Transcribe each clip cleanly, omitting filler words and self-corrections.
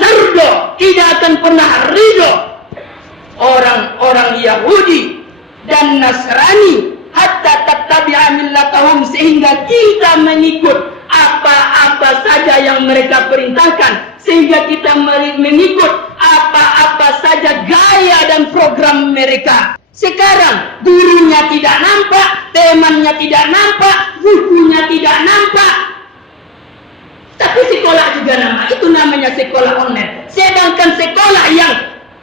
terdo, tidak akan pernah ridho orang-orang Yahudi dan Nasrani hatta tattabi'a millatahum, sehingga kita mengikut apa-apa saja yang mereka perintahkan, sehingga kita mengikut apa-apa saja gaya dan program mereka. Sekarang gurunya tidak nampak, temannya tidak nampak, bukunya tidak nampak, tapi sekolah juga itu namanya sekolah online. Sedangkan sekolah yang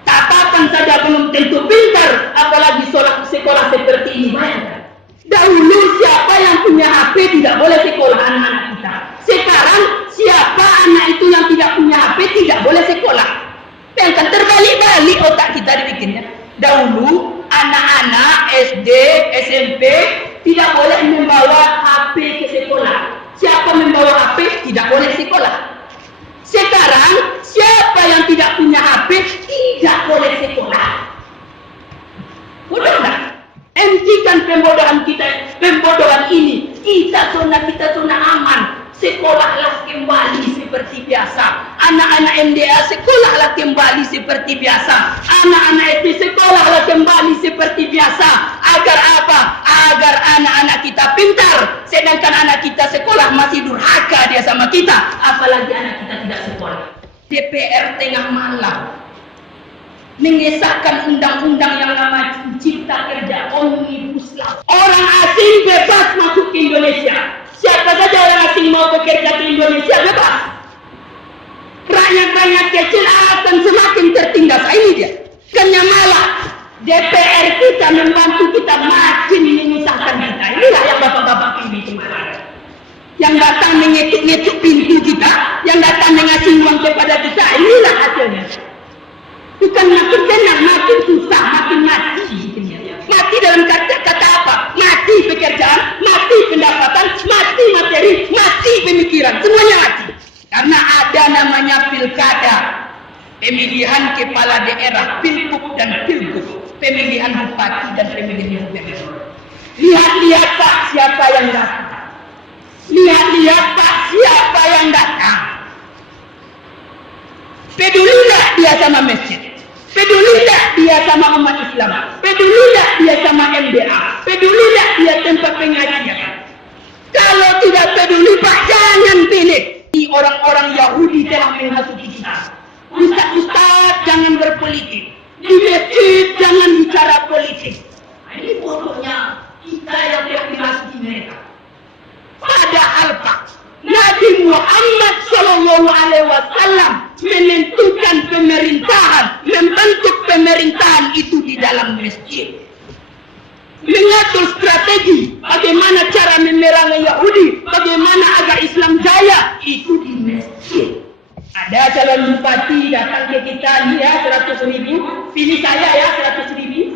tatapan saja belum tentu pintar, apalagi sekolah seperti ini. Bayangkan, dahulu siapa yang punya HP tidak boleh sekolah anak-anak kita. Sekarang siapa anak itu yang tidak punya HP tidak boleh sekolah. Bayangkan, terbalik-balik otak kita dibikinnya. Dahulu anak-anak SD, SMP tidak boleh membawa HP ke sekolah. Siapa membawa HP tidak boleh sekolah. Sekarang siapa yang tidak punya HP tidak boleh sekolah. Bodoh enggak? Hentikan pembodohan ini. Kita zona aman. Sekolahlah kembali seperti biasa. Anak-anak MDA sekolahlah kembali seperti biasa. Anak-anak SD sekolahlah kembali seperti biasa. Agar apa? Agar anak-anak kita pintar. Sedangkan anak kita sekolah masih durhaka dia sama kita. Apalagi anak kita tidak sekolah. DPR tengah malam mengesahkan undang-undang yang namanya Cipta Kerja, Omnibus Law. Orang asing bebas masuk ke Indonesia. Siapa saja orang asing mau bekerja di Indonesia bebas. Rakyat-rakyat kecil akan semakin tertindas. Ini dia. Karena malah DPR kita membantu kita makin menyusahkan kita. Inilah yang bapak-bapak ini kemarin. Yang datang mengetuk-ngetuk pintu kita, yang datang mengasih uang kepada kita. Inilah hasilnya. Bukan makin tenang, makin susah, makin mati. Mati dalam kata apa? Mati pekerjaan, mati pendapatan, mati materi, mati pemikiran, semuanya mati. Karena ada namanya pilkada, pemilihan kepala daerah, pilkub dan pilgub, pemilihan bupati dan pemilihan gubernur. Lihat-lihat Pak siapa yang datang. Lihat-lihat Pak siapa yang datang. Pedulilah dia sama masjid. Pedulilah dia sama umat Islam. Pedulilah dia sama MDA. Pedulilah dia tempat pengajian. Kalau tidak peduli Pak, jangan pilih. Orang-orang Yahudi telah menghasuti kita. Ustaz jangan berpolitik. Di masjid jangan bicara politik. Ini bodohnya kita yang menghasuti mereka. Padahal Pak, Nabi Muhammad Shallallahu Alaihi Wasallam menentukan pemerintahan, membentuk pemerintahan itu di dalam masjid. Mengatur strategi bagaimana cara memerangi Yahudi, bagaimana agar Islam jaya, itu di masjid. Ada calon bupati datang ke kita, ya 100.000, pilih saya ya 100.000.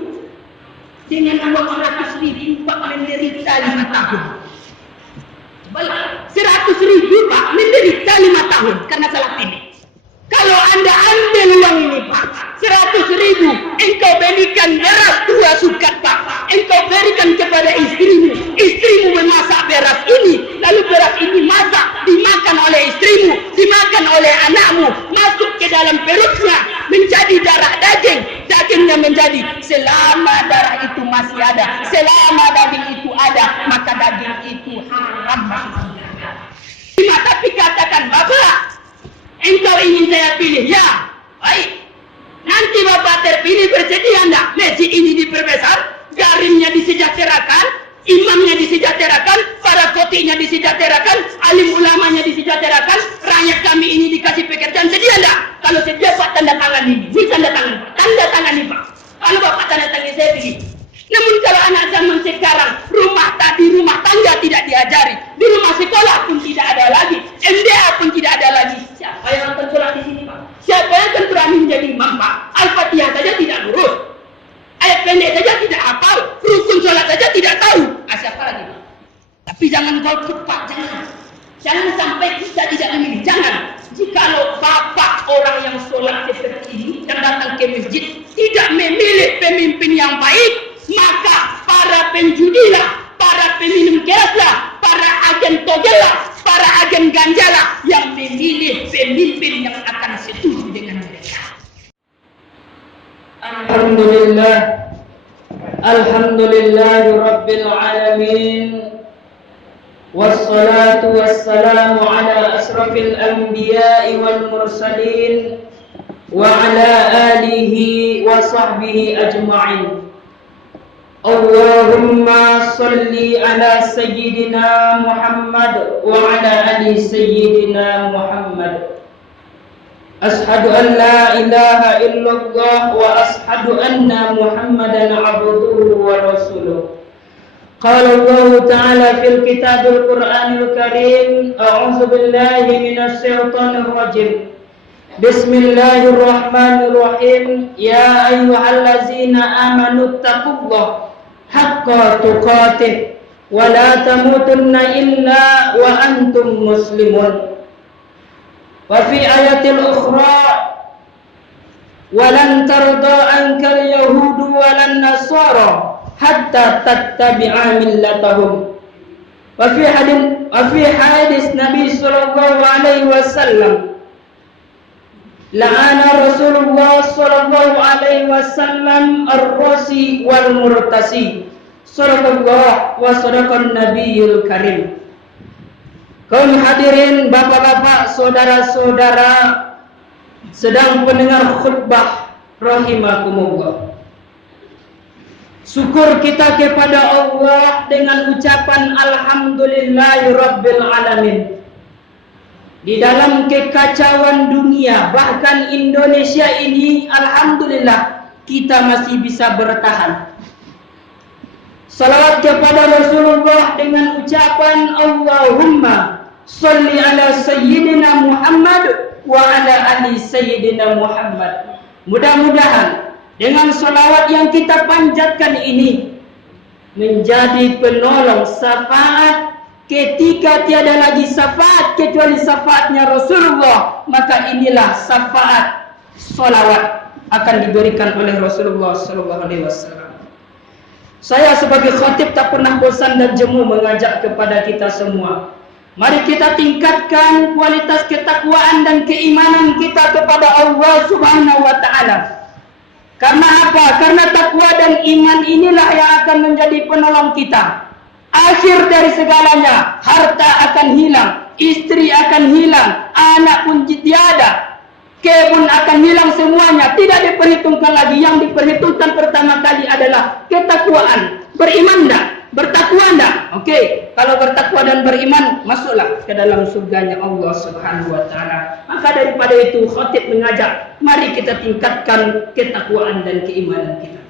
Dengan uang 100.000 Pak menderita 5 tahun. 100.000 Pak menderita 5 tahun karena salah pilih. Kalau Anda ambil uang ini Pak, 100.000, engkau berikan beras 2 sukat Pak, engkau berikan kepada istrimu memasak beras ini, lalu beras ini masak, dimakan oleh istrimu, dimakan oleh anakmu, masuk ke dalam perutnya, menjadi darah daging, dagingnya menjadi, selama darah itu masih ada, selama daging itu ada, maka daging itu haram masuk surga. Tapi katakan, Bapak, engkau ingin saya pilih? Ya, baik. Nanti Bapak terpilih, bersedia enggak? Masjid ini diperbesar, garimnya disejahterakan, imamnya disejahterakan, para khotibnya disejahterakan, alim ulamanya disejahterakan, rakyat kami ini dikasih pekerjaan, sedia enggak? Kalau sedia Pak, tanda tangan ini. Ini tanda tangan ini Pak. Kalau Bapak tanda tangan saya pilih. Namun kalau anak zaman sekarang, rumah tangga tidak diajari, di rumah sekolah pun tidak ada lagi, MDA pun tidak ada lagi. Siapa yang akan sholat di sini Pak? Siapa yang akan berani menjadi imam Pak? Al-Fatihah saja tidak lurus, ayat pendek saja tidak hafal, rukun sholat saja tidak tahu. Siapa lagi Pak? Tapi jangan golput Pak, jangan sampai kita tidak memilih. Jangan. Jikalau Bapak orang yang sholat seperti ini dan datang ke masjid tidak memilih pemimpin yang baik, maka para penjudilah, para peminum keraslah, para agen togellah, para agen ganjalah yang memilih pemimpin yang akan karena setuju dengan mereka. Alhamdulillahi Rabbil Alamin. Wassalatu wassalamu ala asrafil anbiya'i wal mursalin wa ala alihi wa sahbihi ajma'in. Allahumma salli ala sayyidina Muhammad wa ala ali sayyidina Muhammad. Ashhadu an la ilaha illallah wa ashhadu anna Muhammadan abduhu wa rasuluh. Qala Allah Ta'ala fil kitabil Qur'anil Karim, a'udzu billahi minasy syaithanir rajim. Bismillahirrahmanirrahim. Ya ayyuhallazina amanu taqullaha haqqa tuqatih wa la tamutunna illa wa antum muslimun. Wa fi ayatil ukhra, walan tarda ankal yahudu walan nasara hatta tattabi'a millatahum. Wa fi hadis Nabi sallallahu alaihi wasallam, la'ana Rasulullah sallallahu alaihi wasallam ar-rasi wal murtasi. Sadaqallah wa sadaqan nabiyul karim. Kaum hadirin, bapak-bapak, saudara-saudara sedang mendengar khutbah rahimakumullah. Syukur kita kepada Allah dengan ucapan alhamdulillahi rabbil alamin. Di dalam kekacauan dunia, bahkan Indonesia ini, alhamdulillah kita masih bisa bertahan. Salawat kepada Rasulullah dengan ucapan Allahumma salli ala sayyidina Muhammad wa ala ali sayyidina Muhammad. Mudah-mudahan dengan salawat yang kita panjatkan ini menjadi penolong syafaat ketika tiada lagi syafaat kecuali syafaatnya Rasulullah. Maka inilah syafaat salawat akan diberikan oleh Rasulullah sallallahu alaihi wasallam. Saya sebagai khatib tak pernah bosan dan jemu mengajak kepada kita semua. Mari kita tingkatkan kualitas ketakwaan dan keimanan kita kepada Allah Subhanahu wa taala. Karena apa? Karena takwa dan iman inilah yang akan menjadi penolong kita. Akhir dari segalanya, harta akan hilang, istri akan hilang, anak pun tiada, kebun akan hilang semuanya, tidak diperhitungkan lagi. Yang diperhitungkan pertama kali adalah ketakwaan. Beriman enggak? Bertakwa enggak? Oke, kalau bertakwa dan beriman, masuklah ke dalam surganya Allah Subhanahu wa taala. Maka daripada itu khatib mengajak, mari kita tingkatkan ketakwaan dan keimanan kita.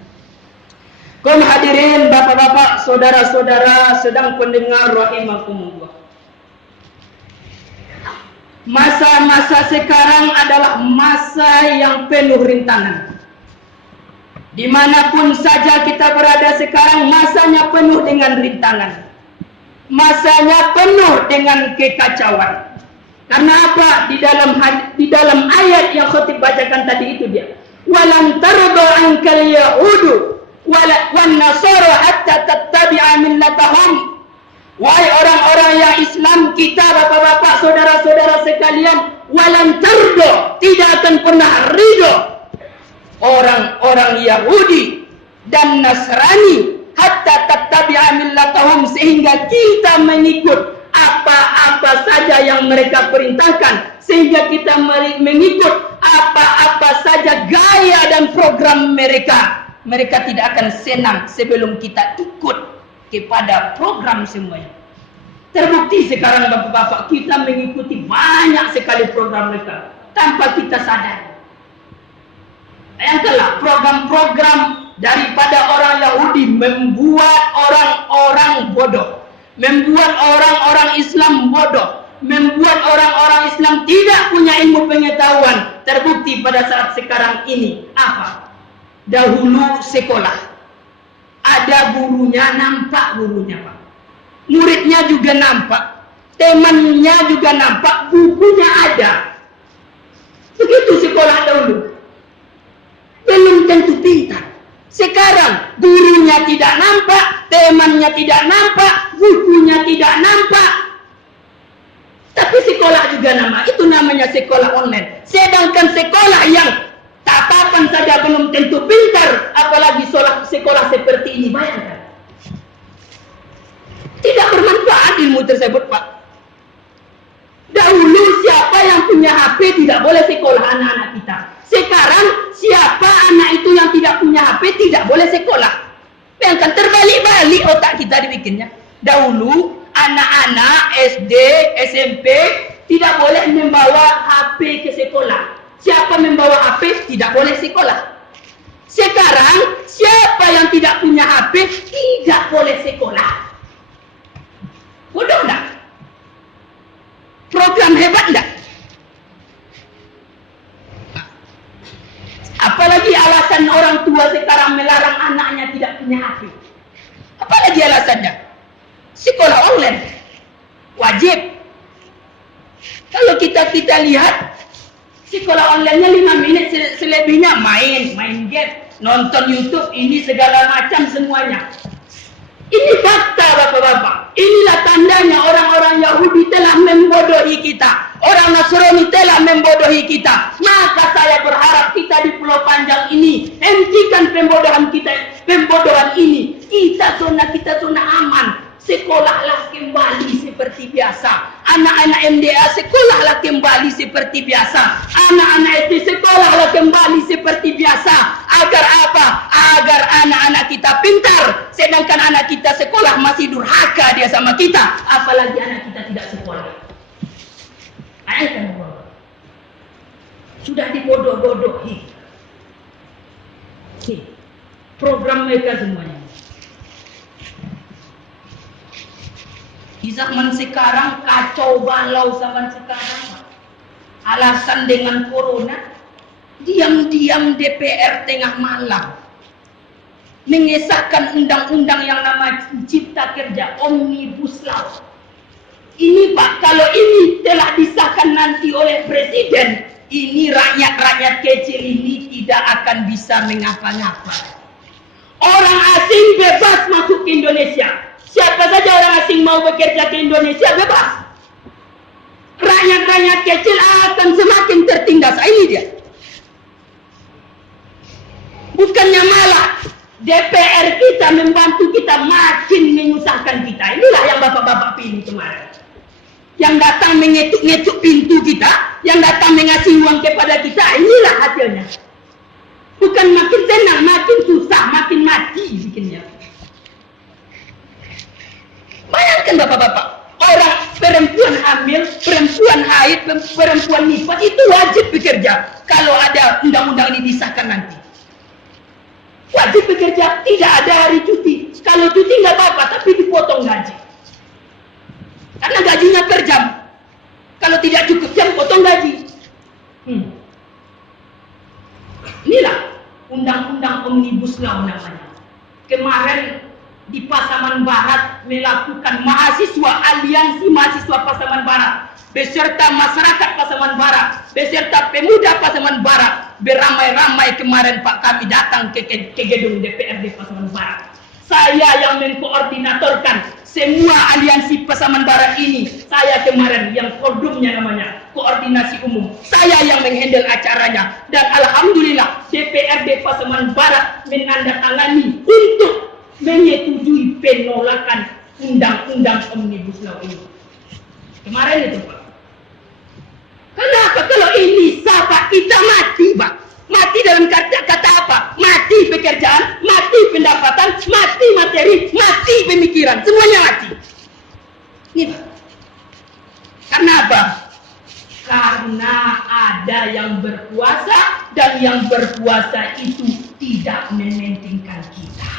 Kaum hadirin, bapak-bapak, saudara-saudara sedang pendengar rahimakumullah. Masa-masa sekarang adalah masa yang penuh rintangan. Dimanapun saja kita berada sekarang, masanya penuh dengan rintangan. Masanya penuh dengan kekacauan. Karena apa? Di dalam ayat yang khatib bacakan tadi itu dia. Walan tarda ankal yahudu wan nasara hatta tattabi'a millatahum. Wahai orang-orang yang Islam, kita bapak-bapak, saudara-saudara sekalian, walan tarda, tidak akan pernah ridho orang-orang Yahudi dan Nasrani hatta tattabi'a millatahum, sehingga kita mengikut apa-apa saja yang mereka perintahkan, sehingga kita mengikut apa-apa saja gaya dan program mereka. Mereka tidak akan senang sebelum kita ikut kepada program semuanya. Terbukti sekarang bapak-bapak, kita mengikuti banyak sekali program mereka tanpa kita sadar. Bayangkanlah program-program daripada orang Yahudi membuat orang-orang bodoh, membuat orang-orang Islam bodoh, membuat orang-orang Islam tidak punya ilmu pengetahuan. Terbukti pada saat sekarang ini apa? Dahulu sekolah, ada gurunya, nampak gurunya Pak, muridnya juga nampak, temannya juga nampak, bukunya ada. Begitu sekolah dahulu. Belum tentu pintar. Sekarang gurunya tidak nampak, temannya tidak nampak, bukunya tidak nampak, tapi sekolah juga itu namanya sekolah online. Sedangkan sekolah yang tatapan saja belum tentu pintar, apalagi sekolah seperti ini, bayangkan. Tidak bermanfaat ilmu tersebut, Pak. Dahulu siapa yang punya HP tidak boleh sekolah anak-anak kita. Sekarang siapa anak itu yang tidak punya HP tidak boleh sekolah. Bayangkan, terbalik-balik otak kita dibikinnya. Dahulu anak-anak SD, SMP tidak boleh membawa HP ke sekolah. Siapa membawa HP tidak boleh sekolah. Sekarang siapa yang tidak punya HP tidak boleh sekolah. Bodoh enggak? Program hebat enggak? Apalagi alasan orang tua sekarang melarang anaknya tidak punya HP. Apalagi alasannya? Sekolah online wajib. Kalau kita lihat sekolah online-nya 5 menit, selebihnya main game, nonton YouTube, ini segala macam semuanya. Ini fakta, Bapak-bapak. Inilah tandanya orang-orang Yahudi telah membodohi kita. Orang Nasrani telah membodohi kita. Maka saya berharap kita di Pulau Panjang ini hentikan pembodohan ini. Kita zona aman. Sekolahlah kembali seperti biasa. Anak-anak MDA sekolahlah kembali seperti biasa. Anak-anak SD sekolahlah kembali seperti biasa. Agar apa? Agar anak-anak kita pintar. Sedangkan anak kita sekolah masih durhaka dia sama kita. Apalagi anak kita tidak sekolah. Ayatkan Allah. Sudah dibodoh-bodohi. Program mereka semuanya. Di zaman sekarang kacau balau zaman sekarang. Alasan dengan corona, diam-diam DPR tengah malam mengesahkan undang-undang yang nama Cipta Kerja, Omnibus Law. Ini Pak, kalau ini telah disahkan nanti oleh Presiden, ini rakyat-rakyat kecil ini tidak akan bisa mengapa-ngapa. Orang asing bebas masuk ke Indonesia. Siapa saja orang asing mau bekerja ke Indonesia bebas. Rakyat-rakyat kecil akan semakin tertindas. Ini dia. Bukannya malah DPR kita membantu kita makin menyusahkan kita. Inilah yang bapak-bapak pilih kemarin. Yang datang mengetuk-ngetuk pintu kita, yang datang mengasih uang kepada kita, inilah hasilnya. Bukan makin tenang, makin susah, makin mati bikinnya. Bayangkan bapak-bapak, orang perempuan hamil, perempuan haid, perempuan nifas itu wajib bekerja. Kalau ada undang-undang ini disahkan nanti. Wajib bekerja, tidak ada hari cuti. Kalau cuti nggak apa-apa, tapi dipotong gaji. Karena gajinya per jam. Kalau tidak cukup jam, potong gaji. Inilah undang-undang Omnibus Law namanya. Kemarin di Pasaman Barat melakukan mahasiswa aliansi mahasiswa Pasaman Barat beserta masyarakat Pasaman Barat beserta pemuda Pasaman Barat beramai-ramai kemarin Pak kami datang ke gedung DPRD Pasaman Barat. Saya yang mengkoordinatorkan semua aliansi Pasaman Barat ini. Saya kemarin yang kodumnya namanya koordinasi umum. Saya yang menghandle acaranya dan alhamdulillah DPRD Pasaman Barat menandatangani untuk menyetujui penolakan undang-undang Omnibus Law ini. Kemarin itu Pak. Kenapa kalau ini sah Pak, kita mati Pak. Mati dalam kata apa? Mati pekerjaan, mati pendapatan, mati materi, mati pemikiran. Semuanya mati. Ini Pak. Karena apa? Karena ada yang berkuasa dan yang berkuasa itu tidak mementingkan kita.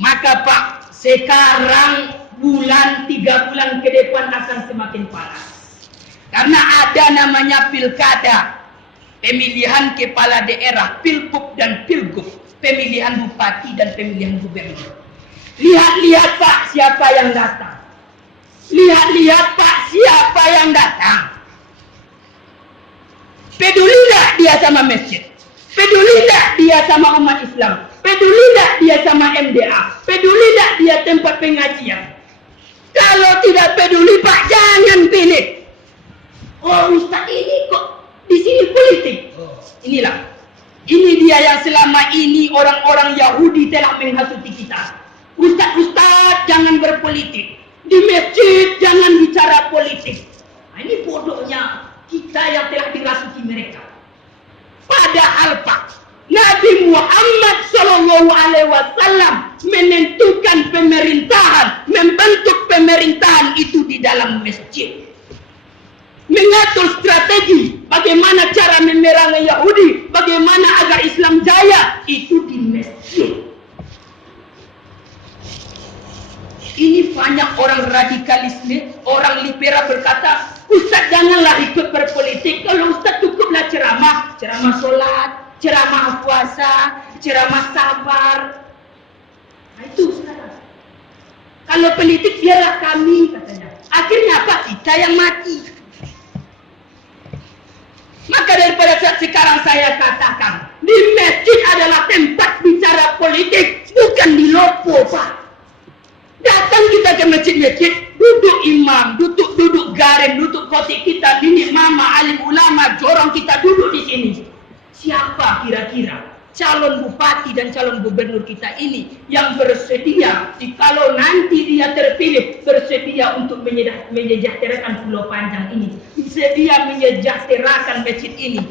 Maka Pak, sekarang 3 bulan ke depan akan semakin panas. Karena ada namanya pilkada, pemilihan kepala daerah, pilkup dan pilgub, pemilihan bupati dan pemilihan gubernur. Lihat-lihat Pak, siapa yang datang. Lihat-lihat Pak, siapa yang datang. Peduli enggak dia sama masjid? Peduli enggak dia sama umat Islam? Peduli enggak dia sama MDA? Peduli enggak dia tempat pengajian? Kalau tidak peduli Pak, jangan pilih. Oh Ustaz ini kok di sini politik. Inilah. Ini dia yang selama ini orang-orang Yahudi telah menghasuti kita. Ustaz jangan berpolitik. Di masjid jangan bicara politik. Nah, ini bodohnya kita yang telah dirasuki mereka. Padahal Pak, Nabi Muhammad SAW menentukan pemerintahan, membentuk pemerintahan itu di dalam masjid. Mengatur strategi bagaimana cara memerangi Yahudi, bagaimana agar Islam jaya, itu di masjid. Ini banyak orang radikalisme, orang liberal berkata, Ustaz janganlah ikut berpolitik, kalau Ustaz cukuplah ceramah sholat, ceramah puasa, ceramah sabar. Nah itu sekarang. Kalau politik biarlah kami, katanya. Akhirnya apa? Kita yang mati. Maka daripada saat sekarang saya katakan, di masjid adalah tempat bicara politik, bukan di lopo, Pak. Datang kita ke masjid-masjid, duduk imam, duduk garim, duduk khotik kita, bini mama, alim ulama, jorong kita duduk di sini. Siapa kira-kira calon bupati dan calon gubernur kita ini yang bersedia, kalau nanti dia terpilih, bersedia untuk menyejahterakan Pulau Panjang ini, bersedia menyejahterakan masjid ini,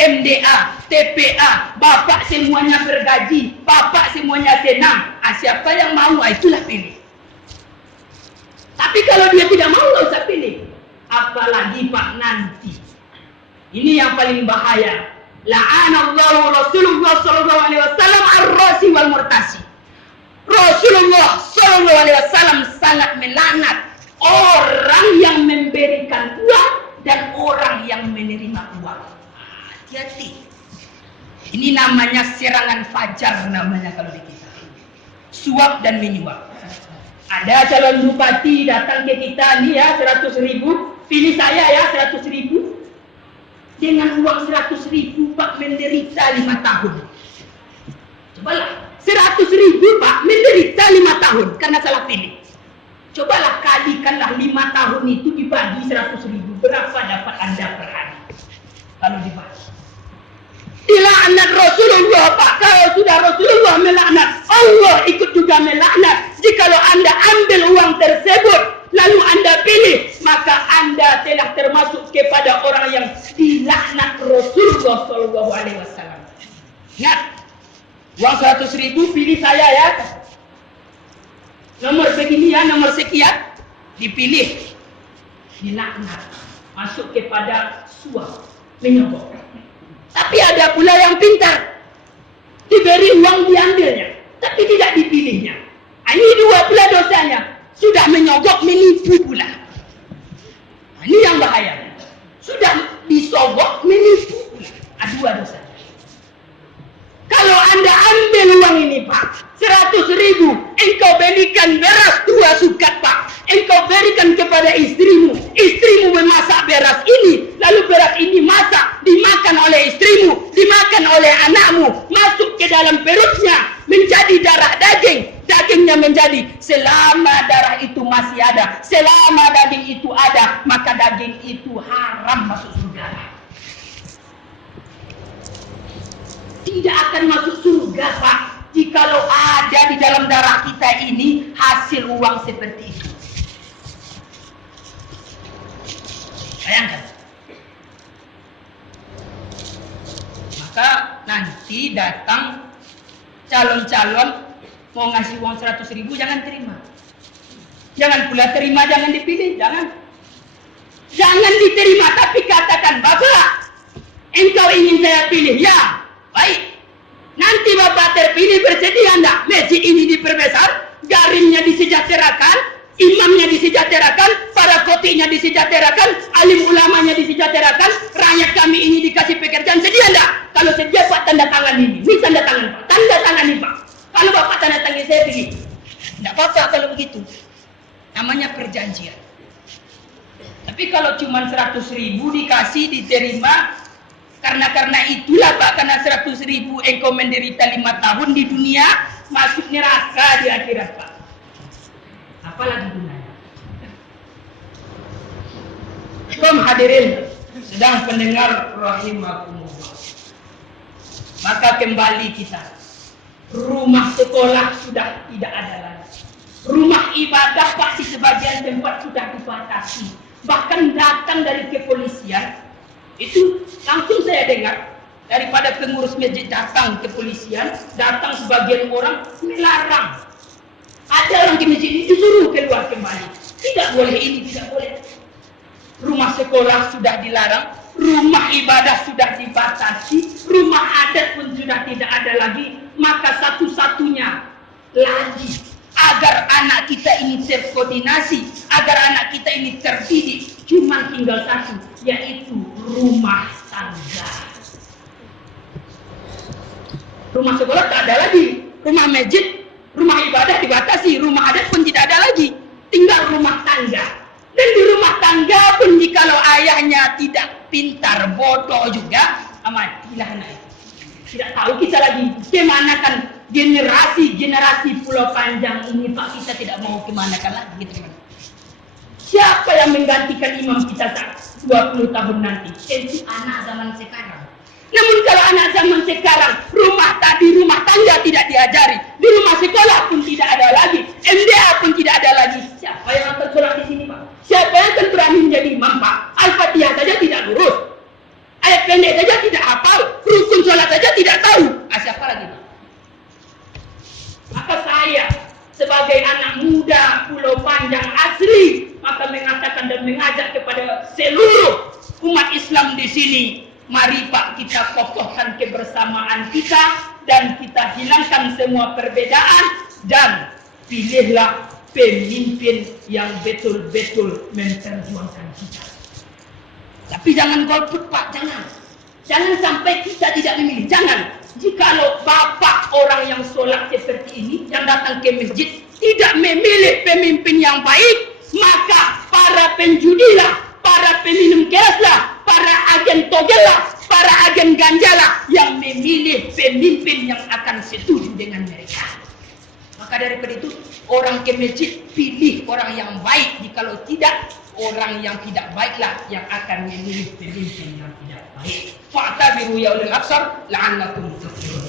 MDA, TPA, bapak semuanya bergaji, bapak semuanya senang. Siapa yang mau, itulah pilih. Tapi kalau dia tidak mau, nggak usah pilih. Apalagi Pak nanti, ini yang paling bahaya. La'anallahu Rasulullah sallallahu alaihi wasallam ar-rasi wal murtasi. Rasulullah sallallahu alaihi wasallam sangat melaknat orang yang memberikan uang dan orang yang menerima uang. Hati-hati. Ini namanya serangan fajar namanya kalau di kita. Suap dan menyuap. Ada calon bupati datang ke kita nih ya 100.000, pilih saya ya 100.000. Dengan uang 100.000 Pak menderita 5 tahun. Cobalah 100.000 Pak menderita 5 tahun karena salah pilih. Cobalah kalikanlah 5 tahun itu dibagi 100.000, berapa dapat Anda per hari? Kalau dibagi. Dilaknat Rasulullah Pak. Kalau sudah Rasulullah melaknat, Allah ikut juga melaknat. Jikalau Anda ambil uang tersebut lalu Anda pilih, maka Anda telah termasuk kepada orang yang dilaknat Rasulullah sallallahu alaihi wasallam. Ingat, uang 100.000 pilih saya ya. Nomor begini ya, nomor sekian dipilih. Dilaknat, masuk kepada suap, menyogok. Tapi ada pula yang pintar, diberi uang diambilnya, tapi tidak dipilihnya. Ini dua pula dosanya, sudah menyogok menipu pula. Ini yang bahaya. Sudah disogok menipu pula. Dua dosa. Kalau Anda ambil uang ini Pak, 100.000, engkau berikan beras 2 sukat Pak. Engkau berikan kepada istrimu. Istrimu memasak beras ini, lalu beras ini masak, dimakan oleh istrimu, dimakan oleh anakmu, masuk ke dalam perutnya, menjadi darah daging. Dagingnya menjadi, selama darah itu masih ada, selama daging itu ada, maka daging itu haram masuk surga. Tidak akan masuk surga Pak, jikalau ada di dalam darah kita ini hasil uang seperti itu. Bayangkan. Maka nanti datang calon-calon mau ngasih uang 100.000, jangan terima. Jangan pula terima, jangan dipilih, jangan. Jangan diterima, tapi katakan, Bapak, engkau ingin saya pilih? Ya, baik. Nanti Bapak terpilih, bersedia enggak? Masjid ini diperbesar, garimnya disejahterakan, imamnya disejahterakan, para khotiknya disejahterakan, alim ulamanya disejahterakan, rakyat kami ini dikasih pekerjaan, sedia enggak? Kalau sedia Pak, tanda tangan ini. Ini tanda tangan Pak, tanda tangan ini Pak. Kalau Bapak tanda tangan saya pilih. Enggak apa-apa kalau begitu. Namanya perjanjian. Tapi kalau cuma 100.000 dikasih, diterima, karena itulah Pak, karena 100.000 engkau menderita 5 tahun di dunia, masuk neraka di akhirat Pak. Apalagi gunanya? Kaum hadirin sedang pendengar rahimakumullah. Maka kembali kita. Rumah sekolah sudah tidak ada lagi. Rumah ibadah pasti sebagian tempat sudah dibatasi. Bahkan datang dari kepolisian, itu langsung saya dengar daripada pengurus masjid datang kepolisian, datang sebagian orang melarang. Ada orang di masjid ini disuruh keluar kembali. Tidak boleh ini, tidak boleh. Rumah sekolah sudah dilarang, rumah ibadah sudah dibatasi, rumah adat pun sudah tidak ada lagi. Maka satu-satunya lagi agar anak kita ini terkoordinasi, agar anak kita ini terdidik, cuma tinggal satu, yaitu rumah tangga. Rumah sekolah tak ada lagi, rumah masjid, rumah ibadah dibatasi, rumah adat pun tidak ada lagi, tinggal rumah tangga. Dan di rumah tangga pun jikalau ayahnya tidak pintar, bodoh juga, matilah anak. Tidak tahu kita lagi kemana kan generasi Pulau Panjang ini, Pak. Kita tidak mau kemana kan lagi gitu. Siapa yang menggantikan imam kita 20 tahun nanti? Tentu anak zaman sekarang. Namun kalau anak zaman sekarang rumah tangga tidak diajari, di rumah sekolah pun tidak ada lagi, MDA pun tidak ada lagi, siapa yang akan sholat di sini, Pak? Siapa yang akan berani menjadi imam, Pak? Al-Fatihah saja tidak lurus, ayat pendek saja tidak hafal, rukun sholat saja tidak tahu. Siapa lagi, Pak? Maka saya sebagai anak muda Pulau Panjang asli, maka mengatakan dan mengajak kepada seluruh umat Islam di sini, mari Pak, kita kokohkan kebersamaan kita dan kita hilangkan semua perbedaan dan pilihlah pemimpin yang betul-betul memperjuangkan kita. Tapi jangan golput, Pak, jangan. Jangan sampai kita tidak memilih, jangan. Jikalau bapak orang yang sholat seperti ini, yang datang ke masjid, tidak memilih pemimpin yang baik, maka para penjudilah, para peminum keraslah, para agen togellah, para agen ganjalah yang memilih pemimpin yang akan setuju dengan mereka. Maka daripada itu, orang ke masjid pilih orang yang baik. Jikalau tidak, orang yang tidak baiklah yang akan memilih pemimpin yang tidak baik. Fa'tabiru ya ulil absar la'allakum tuflihun.